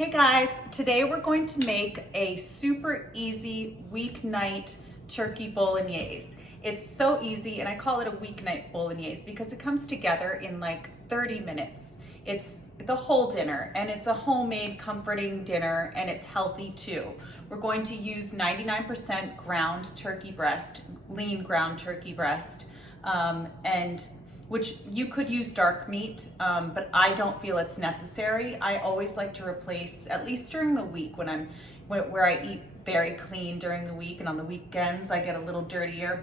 Hey guys, today we're going to make a super easy weeknight turkey bolognese. It's so easy, and I call it a weeknight bolognese because it comes together in like 30 minutes. It's the whole dinner, and it's a homemade comforting dinner, and it's healthy too. We're going to use 99% ground turkey breast, lean ground turkey breast, and which you could use dark meat, but I don't feel it's necessary. I always like to replace, at least during the week where I eat very clean during the week, and on the weekends I get a little dirtier,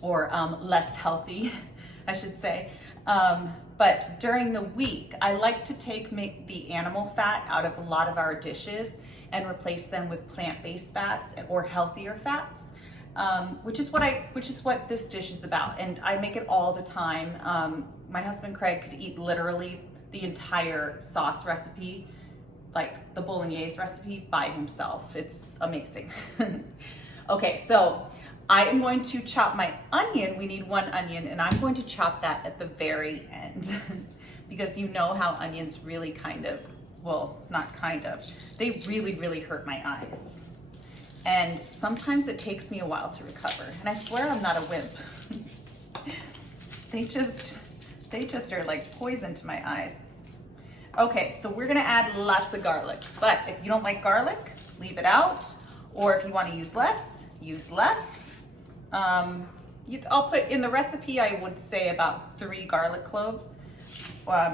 or less healthy, I should say. But during the week, I like to make the animal fat out of a lot of our dishes and replace them with plant-based fats or healthier fats. Which is what this dish is about, and I make it all the time. My husband Craig could eat literally the entire sauce recipe, like the bolognese recipe, by himself. It's amazing. Okay, so I am going to chop my onion. We need one onion, and I'm going to chop that at the very end because you know how onions really they really hurt my eyes. And sometimes it takes me a while to recover. And I swear I'm not a wimp. They just are like poison to my eyes. Okay, so we're gonna add lots of garlic. But if you don't like garlic, leave it out. Or if you wanna use less, use less. I'll put in the recipe, I would say about 3 garlic cloves,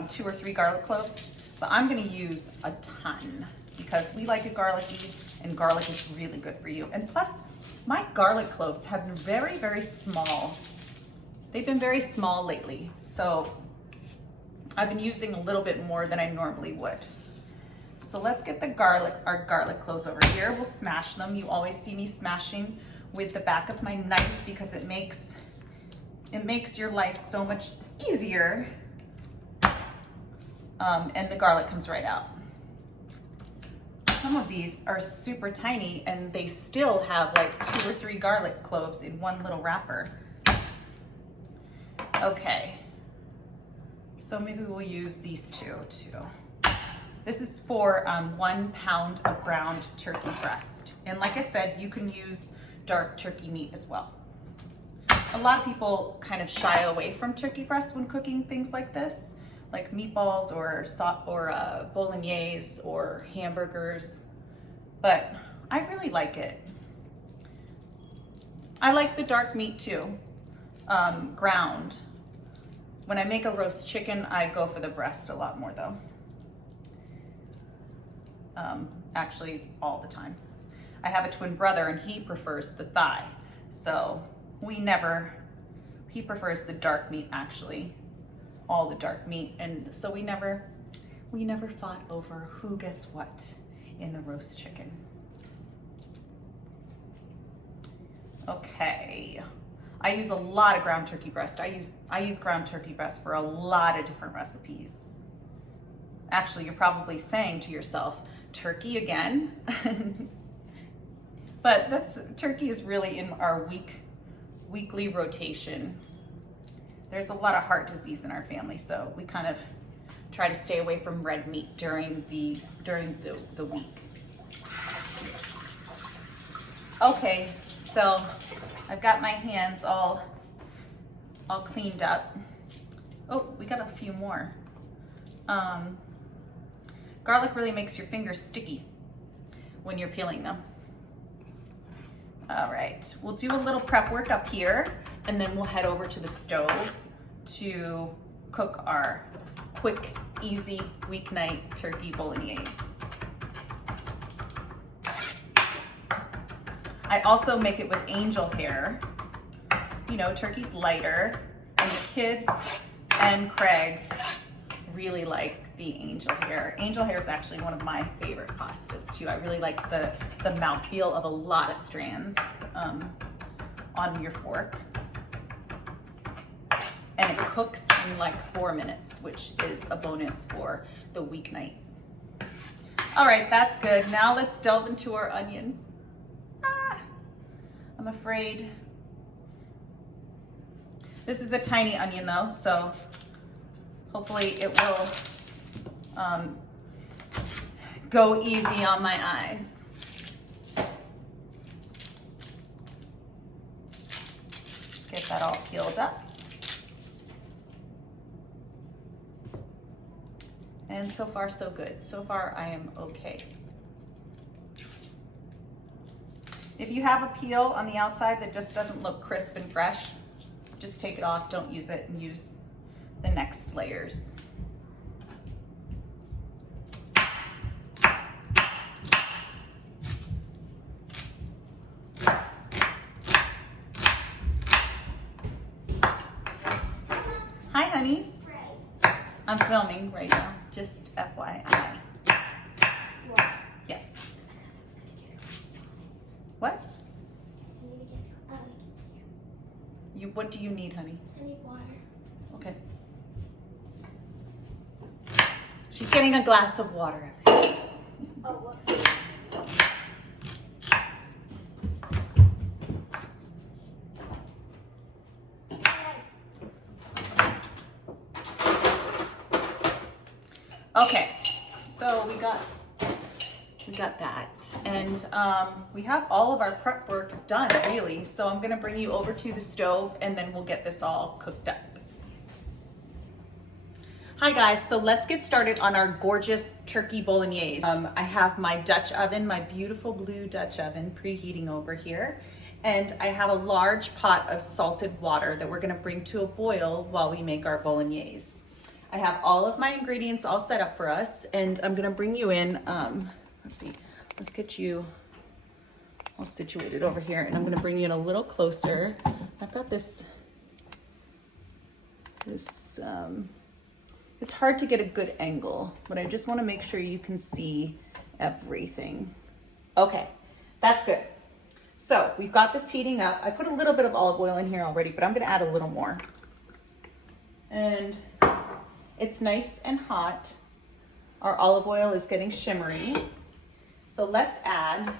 2 or 3 garlic cloves. But I'm gonna use a ton because we like it garlicky, and garlic is really good for you. And plus, my garlic cloves have been very small. They've been very small lately, so I've been using a little bit more than I normally would. So let's get our garlic cloves over here. We'll smash them. You always see me smashing with the back of my knife because it makes your life so much easier. And the garlic comes right out. Some of these are super tiny, and they still have like 2 or 3 garlic cloves in one little wrapper. Okay, so maybe we'll use these 2 too. This is for 1 pound of ground turkey breast. And like I said, you can use dark turkey meat as well. A lot of people kind of shy away from turkey breast when cooking things like this, like meatballs or bolognese or hamburgers, but I really like it. I like the dark meat too, ground. When I make a roast chicken, I go for the breast a lot more though. Actually, all the time. I have a twin brother and he prefers the thigh, so he prefers the dark meat actually. All the dark meat, and so we never fought over who gets what in the roast chicken. Okay, I use a lot of ground turkey breast. I use ground turkey breast for a lot of different recipes. Actually, you're probably saying to yourself, turkey again? But turkey is really in our weekly rotation. There's a lot of heart disease in our family, so we kind of try to stay away from red meat during the week. Okay, so I've got my hands all cleaned up. Oh, we got a few more. Garlic really makes your fingers sticky when you're peeling them. All right, we'll do a little prep work up here, and then we'll head over to the stove to cook our quick, easy weeknight turkey bolognese. I also make it with angel hair. You know, turkey's lighter, and the kids and Craig really like the angel hair. Angel hair is actually one of my favorite pastas too. I really like the mouthfeel of a lot of strands on your fork. And it cooks in like 4 minutes, which is a bonus for the weeknight. All right, that's good. Now let's delve into our onion. I'm afraid. This is a tiny onion though, so hopefully it will Go easy on my eyes. Get that all peeled up. And so far, so good. So far, I am okay. If you have a peel on the outside that just doesn't look crisp and fresh, just take it off, don't use it, and use the next layers. Hi, honey. I'm filming right now, just FYI. What? Yes. What? I need to get, oh, I can see. What do you need, honey? I need water. Okay. She's getting a glass of water. Oh, what? Okay, so we got that, and we have all of our prep work done, really. So I'm gonna bring you over to the stove, and then we'll get this all cooked up. Hi guys, so let's get started on our gorgeous turkey bolognese. I have my Dutch oven, my beautiful blue Dutch oven, preheating over here, and I have a large pot of salted water that we're gonna bring to a boil while we make our bolognese. I have all of my ingredients all set up for us, and I'm gonna bring you in, let's see, let's get you all situated over here, and I'm gonna bring you in a little closer. I've got this, it's hard to get a good angle, but I just wanna make sure you can see everything. Okay, that's good. So we've got this heating up. I put a little bit of olive oil in here already, but I'm gonna add a little more. And it's nice and hot. Our olive oil is getting shimmery. So let's add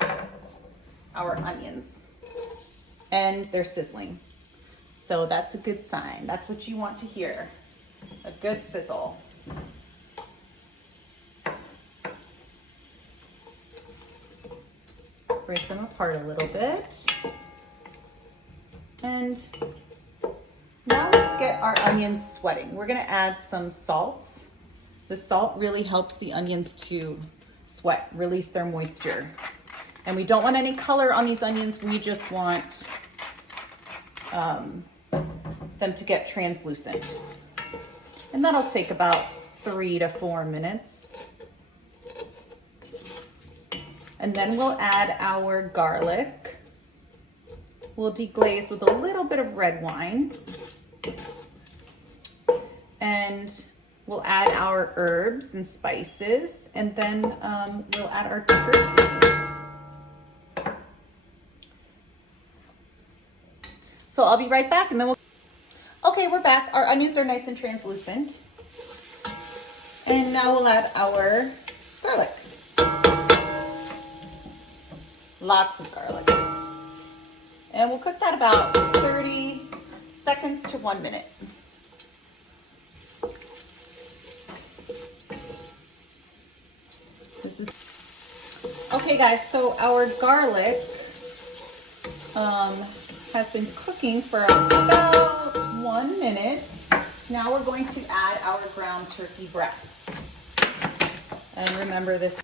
our onions. And they're sizzling. So that's a good sign. That's what you want to hear. A good sizzle. Break them apart a little bit. And now let's get our onions sweating. We're gonna add some salt. The salt really helps the onions to sweat, release their moisture. And we don't want any color on these onions. We just want them to get translucent. And that'll take about 3 to 4 minutes. And then we'll add our garlic. We'll deglaze with a little bit of red wine. And we'll add our herbs and spices, and then we'll add our turkey. So I'll be right back, and then okay, we're back. Our onions are nice and translucent. And now we'll add our garlic. Lots of garlic. And we'll cook that about 30 seconds to 1 minute. This is okay, guys. So our garlic has been cooking for about 1 minute. Now we're going to add our ground turkey breasts. And remember this.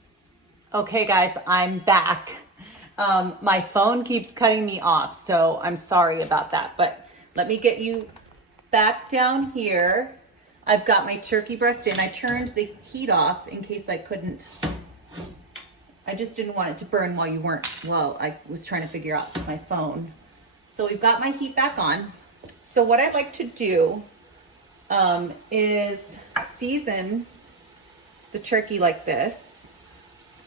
Okay, guys, I'm back. My phone keeps cutting me off, so I'm sorry about that. But let me get you back down here. I've got my turkey breast in. I turned the heat off in case I couldn't. I just didn't want it to burn while I was trying to figure out my phone. So we've got my heat back on. So what I'd like to do is season the turkey like this.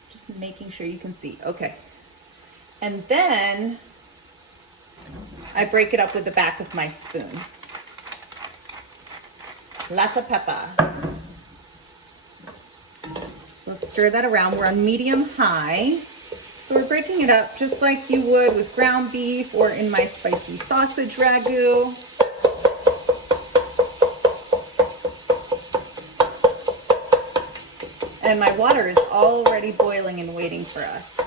Just making sure you can see. Okay. And then I break it up with the back of my spoon. Lots of pepper. So let's stir that around. We're on medium high. So we're breaking it up just like you would with ground beef or in my spicy sausage ragu. And my water is already boiling and waiting for us.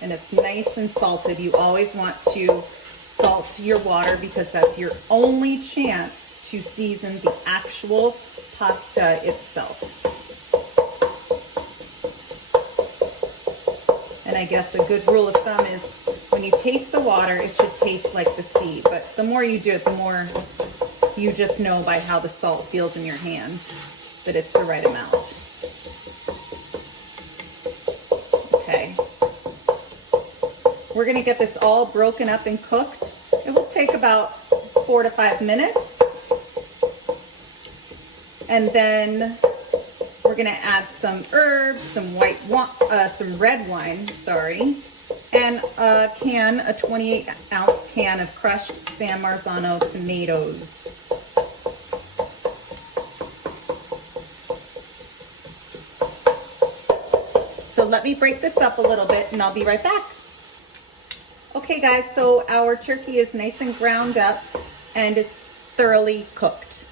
And it's nice and salted. You always want to salt your water because that's your only chance to season the actual pasta itself. And I guess a good rule of thumb is when you taste the water, it should taste like the sea. But the more you do it, the more you just know by how the salt feels in your hand that it's the right amount. Okay. We're gonna get this all broken up and cooked. It will take about 4 to 5 minutes. And then we're gonna add some herbs, some red wine, and a 28-ounce can of crushed San Marzano tomatoes. So let me break this up a little bit and I'll be right back. Okay guys, so our turkey is nice and ground up and it's thoroughly cooked.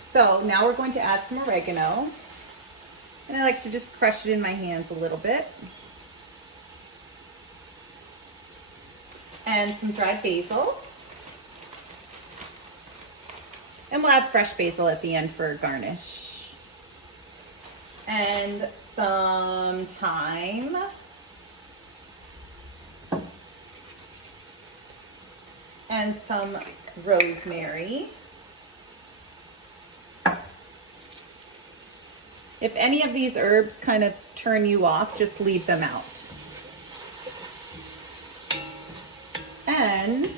So now we're going to add some oregano. And I like to just crush it in my hands a little bit. And some dried basil. And we'll add fresh basil at the end for garnish. And some thyme. And some rosemary. If any of these herbs kind of turn you off, just leave them out. And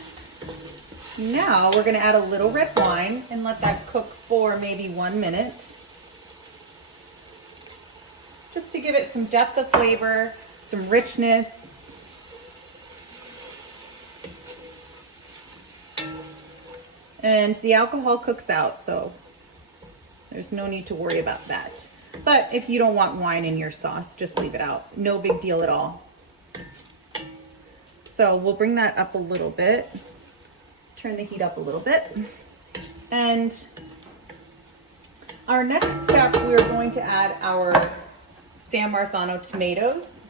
now we're gonna add a little red wine and let that cook for maybe 1 minute. Just to give it some depth of flavor, some richness. And the alcohol cooks out, so there's no need to worry about that. But if you don't want wine in your sauce, just leave it out. No big deal at all. So we'll bring that up a little bit. Turn the heat up a little bit. And our next step, we're going to add our San Marzano tomatoes.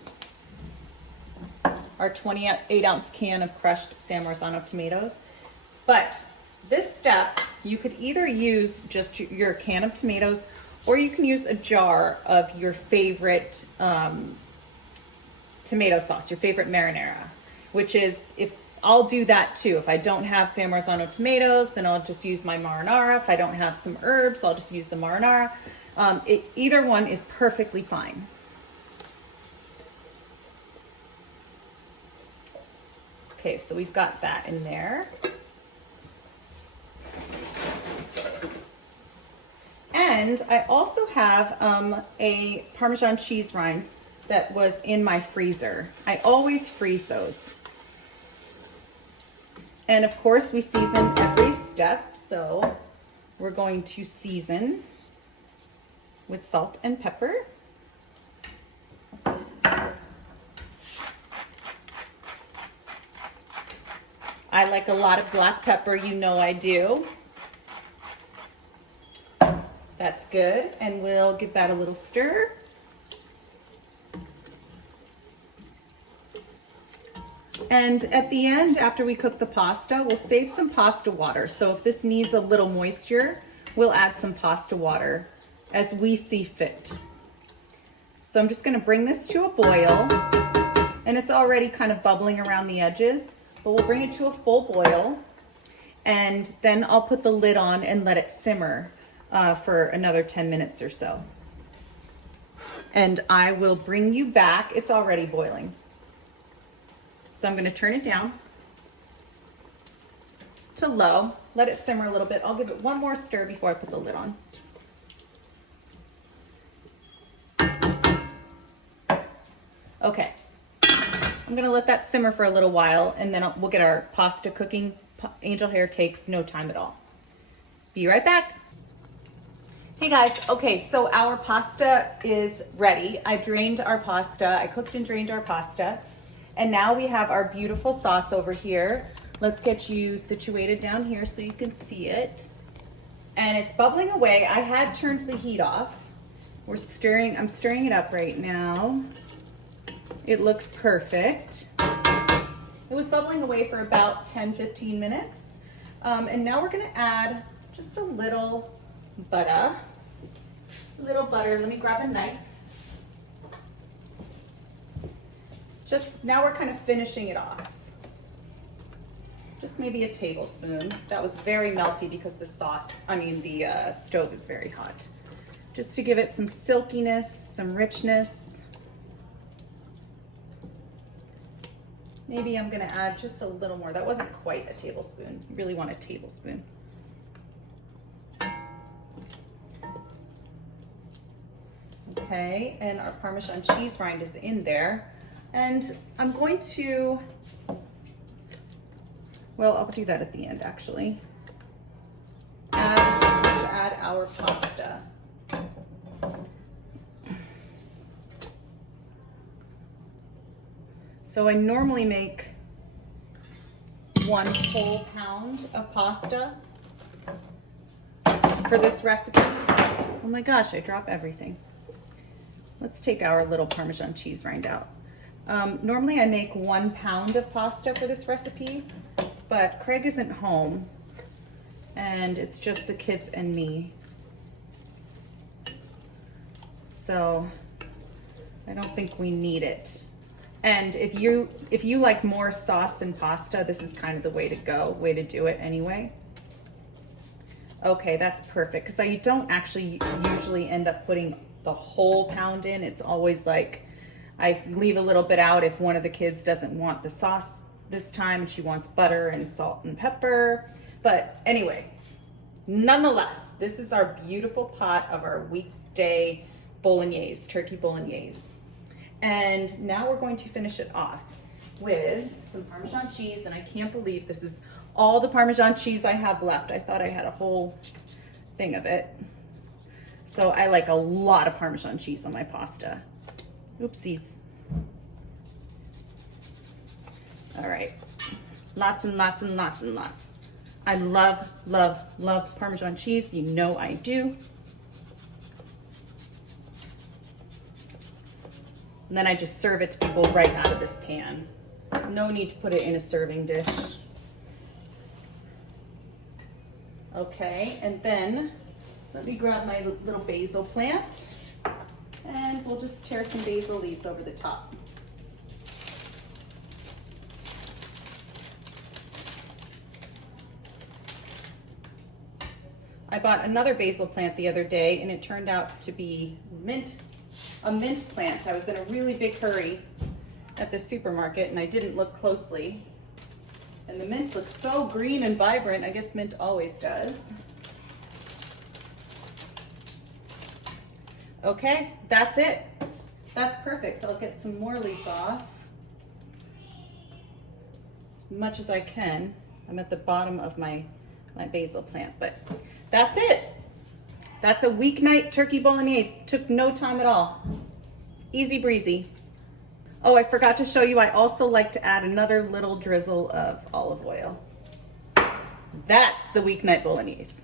Our 28-ounce can of crushed San Marzano tomatoes. But this step, you could either use just your can of tomatoes or you can use a jar of your favorite tomato sauce, your favorite marinara, which is, if I'll do that too. If I don't have San Marzano tomatoes, then I'll just use my marinara. If I don't have some herbs, I'll just use the marinara. Either one is perfectly fine. Okay, so we've got that in there. And I also have a Parmesan cheese rind that was in my freezer. I always freeze those. And of course we season every step, so we're going to season with salt and pepper. I like a lot of black pepper, you know I do. That's good, and we'll give that a little stir. And at the end, after we cook the pasta, we'll save some pasta water. So if this needs a little moisture, we'll add some pasta water as we see fit. So I'm just gonna bring this to a boil, and it's already kind of bubbling around the edges, but we'll bring it to a full boil, and then I'll put the lid on and let it simmer for another 10 minutes or so. And I will bring you back. It's already boiling. So I'm going to turn it down to low, let it simmer a little bit. I'll give it one more stir before I put the lid on. Okay, I'm going to let that simmer for a little while, and then we'll get our pasta cooking. Angel hair takes no time at all. Be right back. Hey guys, okay, so our pasta is ready. I drained our pasta. I cooked and drained our pasta. And now we have our beautiful sauce over here. Let's get you situated down here so you can see it. And it's bubbling away. I had turned the heat off, I'm stirring it up right now. It looks perfect. It was bubbling away for about 10-15 minutes. And now we're gonna add just a little butter. Let me grab a knife. Now we're kind of finishing it off. Just maybe a tablespoon. That was very melty because the stove is very hot. Just to give it some silkiness, some richness. Maybe I'm gonna add just a little more. That wasn't quite a tablespoon. You really want a tablespoon. Okay, and our Parmesan cheese rind is in there. And I'm going to, well, I'll do that at the end actually. Let's add our pasta. So I normally make 1 whole pound of pasta for this recipe. Oh my gosh, I dropped everything. Let's take our little Parmesan cheese rind out. Normally I make 1 pound of pasta for this recipe, but Craig isn't home and it's just the kids and me. So I don't think we need it. And if you like more sauce than pasta, this is kind of the way to do it anyway. Okay, that's perfect, because I don't actually usually end up putting the whole pound in. It's always like I leave a little bit out if one of the kids doesn't want the sauce this time and she wants butter and salt and pepper. But anyway, nonetheless, this is our beautiful pot of our weekday bolognese, turkey bolognese. And now we're going to finish it off with some Parmesan cheese, and I can't believe this is all the Parmesan cheese I have left. I thought I had a whole thing of it. So I like a lot of Parmesan cheese on my pasta. Oopsies. All right, lots and lots and lots and lots. I love, love, love Parmesan cheese. You know I do. And then I just serve it to people right out of this pan. No need to put it in a serving dish. Okay, and then let me grab my little basil plant and we'll just tear some basil leaves over the top. I bought another basil plant the other day and it turned out to be a mint plant. I was in a really big hurry at the supermarket and I didn't look closely. And the mint looks so green and vibrant. I guess mint always does. Okay, that's it. That's perfect. I'll get some more leaves off as much as I can. I'm at the bottom of my basil plant, but that's it. That's a weeknight turkey bolognese. Took no time at all. Easy breezy. Oh, I forgot to show you, I also like to add another little drizzle of olive oil. That's the weeknight bolognese.